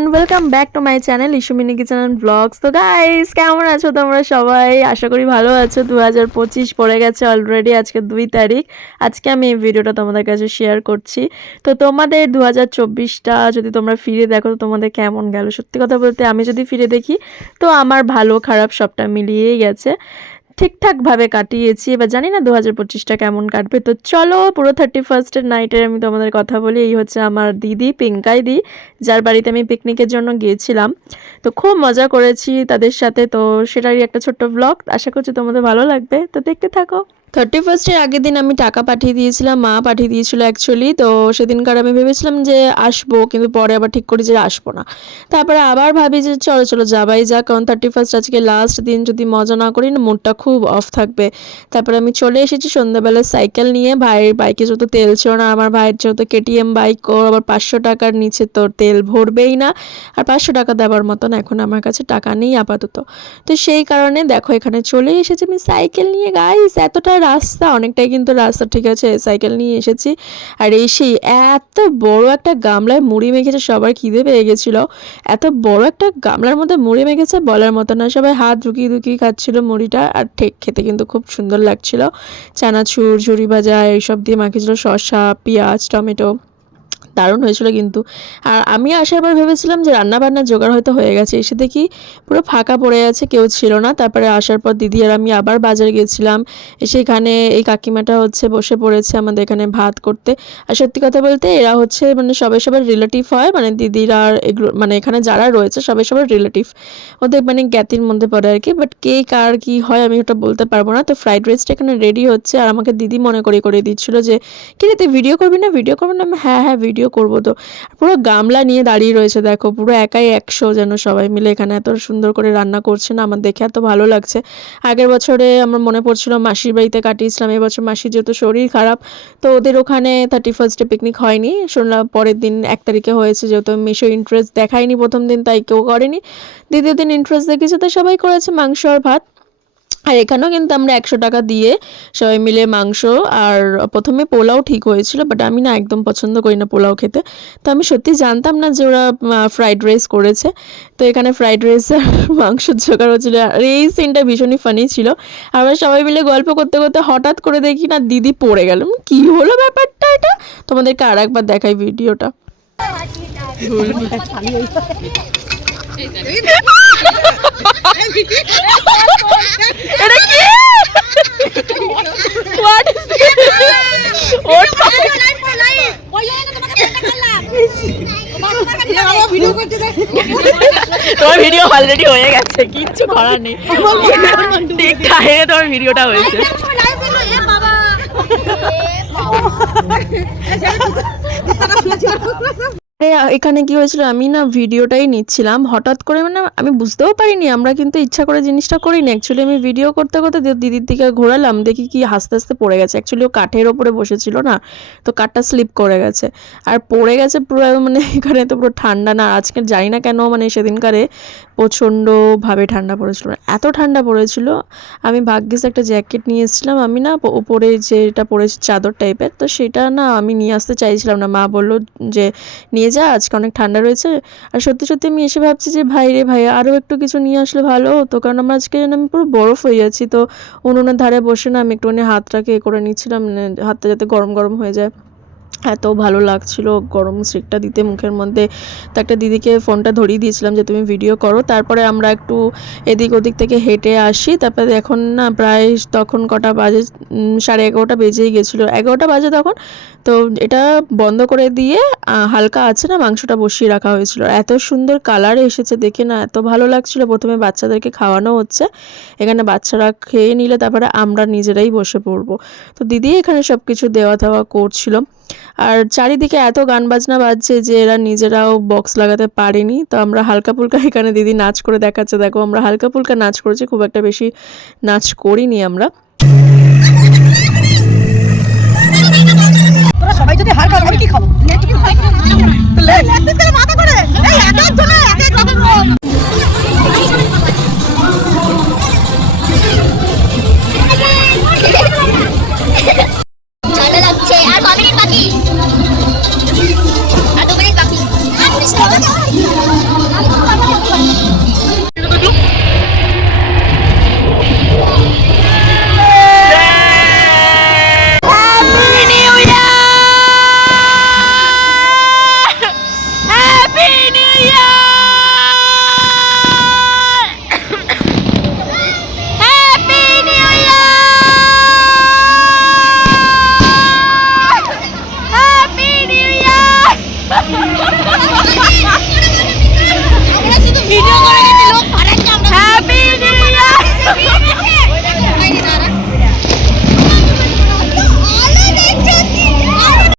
Everyone, welcome back to my channel ইস্যু mini kitchen and blogs. তো guys, কেমন আছো তোমরা সবাই? আশা করি ভালো আছো। 2025 পড়ে গেছে অলরেডি, আজকে 2 তারিখ। আজকে আমি এই ভিডিওটা তোমাদের কাছে শেয়ার করছি। তো তোমাদের 2024টা যদি তোমরা ফিরে দেখো তো তোমাদের কেমন গেল? সত্যি কথা বলতে আমি যদি ফিরে দেখি তো আমার ভালো খারাপ সবটা মিলিয়েই গেছে, ঠিকঠাকভাবে কাটিয়েছি। এবার জানি না 2025টা কেমন কাটবে। তো চলো পুরো 31st নাইটের আমি তোমাদের কথা বলি। এই হচ্ছে আমার দিদি, পিঙ্কাই দি, যার বাড়িতে আমি পিকনিকের জন্য গিয়েছিলাম। তো খুব মজা করেছি তাদের সাথে। তো সেটারই একটা ছোট্ট ব্লগ, আশা করছি তোমাদের ভালো লাগবে। তো দেখতে থাকো। 31st আগের দিন আমি টাকা পাঠিয়ে দিয়েছিলাম, মা পাঠিয়ে দিয়েছিল অ্যাকচুয়ালি। তো সেদিনকার আমি ভেবেছিলাম যে আসবো, কিন্তু পরে আবার ঠিক করি যে আসবো না। তারপরে আবার ভাবি যে চলো চলো যাবাই যাক, কারণ 31st আজকে লাস্ট দিন, যদি মজা না করি না মুডটা খুব অফ থাকবে। তারপরে আমি চলে এসেছি সন্ধ্যাবেলা সাইকেল নিয়ে। ভাইয়ের বাইকে যেহেতু তেল ছিল না, আমার ভাইয়ের যেহেতু কেটিএম বাইক, ওর আবার 500 টাকার নিচে তো তেল ভরবেই না, আর 500 টাকা দেওয়ার মতন এখন আমার কাছে টাকা নেই আপাতত। তো সেই কারণে দেখো এখানে চলে এসেছি আমি সাইকেল নিয়ে। গাইস, এতটা রাস্তা, অনেকটাই কিন্তু রাস্তা, ঠিক আছে, সাইকেল নিয়ে এসেছি। আর এসেই এত বড় একটা গামলায় মুড়ি মেখেছে, সবার খিদে পেয়ে গেছিলো। এত বড় একটা গামলার মধ্যে মুড়ি মেখেছে বলার মতো না, সবাই হাত ঢুকিয়ে ঢুকিয়ে খাচ্ছিল মুড়িটা। আর ঠিক খেতে কিন্তু খুব সুন্দর লাগছিল। চানাচুর, ঝুরি ভাজা এইসব দিয়ে মাখিয়েছিল, শসা, পেঁয়াজ, টমেটো, দারুণ হয়েছিল কিন্তু। আর আমি আসার পর ভেবেছিলাম যে রান্নাবান্নার জোগাড় হয়তো হয়ে গেছে, এসে দেখি পুরো ফাঁকা পড়ে আছে, কেউ ছিল না। তারপরে আসার পর দিদি আর আমি আবার বাজারে গেছিলাম। এসে এখানে এই কাকিমাটা হচ্ছে বসে পড়েছে আমাদের এখানে ভাত করতে। আর সত্যি কথা বলতে এরা হচ্ছে মানে সবাই সবার রিলেটিভ হয়, মানে দিদিরা আর এগুলো মানে এখানে যারা রয়েছে সবাই সবার রিলেটিভ, ওদের মানে জ্ঞাতির মধ্যে পড়ে আর কি। বাট কে কার কি হয় আমি ওটা বলতে পারবো না। তো ফ্রাইড রাইসটা এখানে রেডি হচ্ছে, আর আমাকে দিদি মনে করে দিচ্ছিল যে কি রে তুই ভিডিও করবি না, ভিডিও করবি না? হ্যাঁ হ্যাঁ ভিডিও করবো। তো পুরো গামলা নিয়ে দাঁড়িয়ে রয়েছে, দেখো পুরো একাই 100 যেন সবাই মিলে এখানে এত সুন্দর করে রান্না করছে না, আমার দেখে এত ভালো লাগছে। আগের বছরে আমার মনে পড়ছিল মাসির বাড়িতে কাটিয়েছিলাম, এবছর মাসির যেহেতু শরীর খারাপ, তো ওদের ওখানে 31st পিকনিক হয়নি, শুনলাম পরের দিন 1 তারিখে হয়েছে। যেহেতু মিশো ইন্টারেস্ট দেখায়নি প্রথম দিন, তাই কেউ করেনি। দ্বিতীয় দিন ইন্টারেস্ট দেখেছে, তো সবাই করেছে মাংস আর ভাত। আর এখানেও কিন্তু আমরা 100 টাকা দিয়ে সবাই মিলে মাংস, আর প্রথমে পোলাও ঠিক হয়েছিল, বাট আমি না একদম পছন্দ করি না পোলাও খেতে। তো আমি সত্যি জানতাম না যে ওরা ফ্রাইড রাইস করেছে। তো এখানে ফ্রাইড রাইস আর মাংসের জোগাড় হচ্ছিলো, আর এই সিনটা ভীষণই ফানি ছিল। আমরা সবাই মিলে গল্প করতে করতে হঠাৎ করে দেখি না দিদি পড়ে গেল। কি হলো ব্যাপারটা এটা? তোমাদেরকে আর একবার দেখাই ভিডিওটা। এটা কি? What is this? তোমার ভিডিও অলরেডি হয়ে গেছে, কিচ্ছু করার নেই, ঠিক টাইমে তোমার ভিডিওটা হয়েছে। এখানে কি হয়েছিল, আমি না ভিডিওটাই নিচ্ছিলাম, হঠাৎ করে মানে আমি বুঝতেও পারিনি, আমরা কিন্তু ইচ্ছা করে জিনিসটা করিনি। অ্যাকচুয়ালি আমি ভিডিও করতে করতে দিদির দিকে ঘোরালাম, দেখি কি হাসতে হাসতে পড়ে গেছে। অ্যাকচুয়ালি ও কাঠের ওপরে বসেছিল না, তো কাঠটা স্লিপ করে গেছে আর পড়ে গেছে পুরো। মানে এখানে তো পুরো ঠান্ডা না, আজকে জানি না কেন, মানে সেদিনকারে প্রচণ্ডভাবে ঠান্ডা পড়েছিল, এত ঠান্ডা পড়েছিল। আমি ভাগ্যিস একটা জ্যাকেট নিয়ে এসেছিলাম, আমি না উপরে যেটা পরেছি চাদর টাইপের, তো সেটা না আমি নিয়ে আসতে চাইছিলাম না, মা বললো যে নিয়ে যা, আজকে অনেক ঠান্ডা রয়েছে। আর সত্যি সত্যি আমি এসে ভাবছি যে ভাই রে ভাই, আরও একটু কিছু নিয়ে আসলে ভালো হতো, কারণ আমরা আজকে আমি পুরো বরফ হয়ে যাচ্ছি। তো উনুনের ধারে বসে না আমি একটুখানি হাতটাকে করে নিচ্ছিলাম, মানে হাতটা যাতে গরম গরম হয়ে যায়। এত ভালো লাগছিল গরম স্টিকটা দিতে মুখের মধ্যে। তো একটা দিদিকে ফোনটা ধরিয়ে দিয়েছিলাম যে তুমি ভিডিও করো। তারপরে আমরা একটু এদিক ওদিক থেকে হেঁটে আসি। তারপরে এখন না প্রায় তখন কটা বাজে, 11:30 বেজেই গেছিলো, 11টা বাজে তখন। তো এটা বন্ধ করে দিয়ে হালকা আছে না মাংসটা বসিয়ে রাখা হয়েছিল। এত সুন্দর কালার এসেছে দেখে না এত ভালো লাগছিল। প্রথমে বাচ্চাদেরকে খাওয়ানো হচ্ছে, এখানে বাচ্চারা খেয়ে নিলে তারপরে আমরা নিজেরাই বসে পড়বো। তো দিদি এখানে সব কিছু দেওয়া দেওয়া করছিল। আর চারিদিকে এত গান বাজনা বাজছে যে এরা নিজেরাও বক্স লাগাতে পারেনি। তো আমরা হালকা ফুলকা এখানে দিদি নাচ করে দেখাচ্ছে, দেখো আমরা হালকা ফুলকা নাচ করেছি, খুব একটা বেশি নাচ করিনি আমরা।